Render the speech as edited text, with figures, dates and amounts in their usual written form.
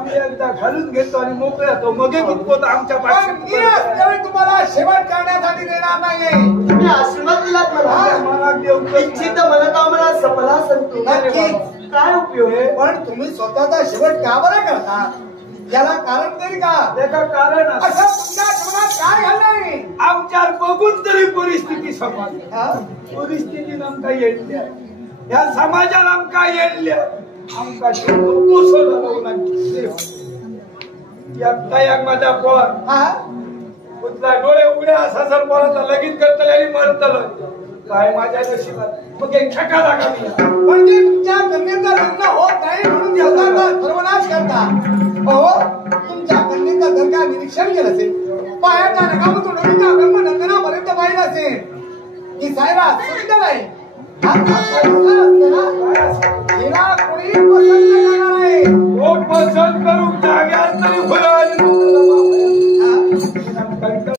आम्ही एकदा घालून घेतो आणि मोकळे होतो मग कितपत आमच्या पाठी तुम्हाला शेवट करण्यासाठी देणार नाहीये. तुम्ही आशीर्वाद दिलात मला इच्छित मनोकामना सफला संतू. काय उपयोग आहे? पण तुम्ही स्वतःचा शेवट का बरं करता याला कारण तरी का? त्याचा कारण असं तुमच्या जीवनात काय घडलंय आमच्यावर बघून तरी परिस्थिती समाज परिस्थिती आमका येडल्या या समाजाला आमका येडल्या आमका एक माझा पोर कुठला डोळे उघडे असा जर पोराचा लगीन करतले आणि मरतल काय माझ्या नशिबात मग एक छका लागा म्हणजे तुमच्या कन्येचा लग्न होत नाही म्हणून जगाचा सर्वनाश करता. हो तुमच्या कन्येचं जर का निरीक्षण केलं असेल पायाच्या नकामतून डोळीच्या ब्रह्मनंदनापर्यंत पाहिलं असेल की सायरा सुंदर आहे हिला कोणी पसंत करणार आहे. पसंत करू जाग्यात तरी